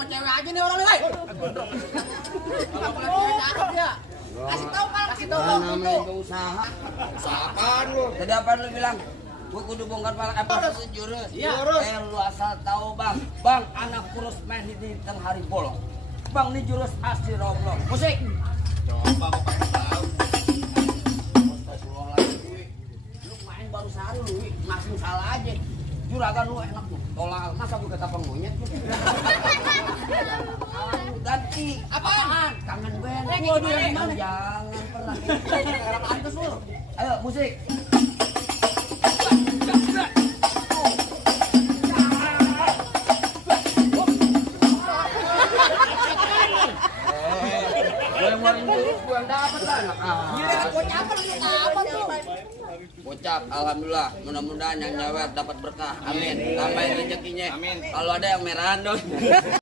sama cewek aja nih orang nih. Kasih tahu Bang, kasih tahu Bang. Namanya usaha. Apaan lu? Tadi apa lu bilang? Gua kudu bongkar pala jurus. Jurus. Lu asal tahu Bang. Bang, anak kurus main di tengah hari bolong. Bang, ini jurus asli roblong. Musik. Coba gua pengen tahu. Lu main baru sehari lu, masih salah aja. Juragan lu enak tuh. Tolak masa gua kata monyet lu. Ganti. Apaan? Kangen band. Waduh, gimana? Jangan pernah. Karena pantes lu. Ayo, musik. Gue yang ngeluarin jurus, gue yang dapet lah. Bocah apa lu apa tuh? Bocap, alhamdulillah. Mudah-mudahan yang nyawet dapat berkah. Amin. Tambahin rezekinya. Amin. Kalau ada yang merahan dong.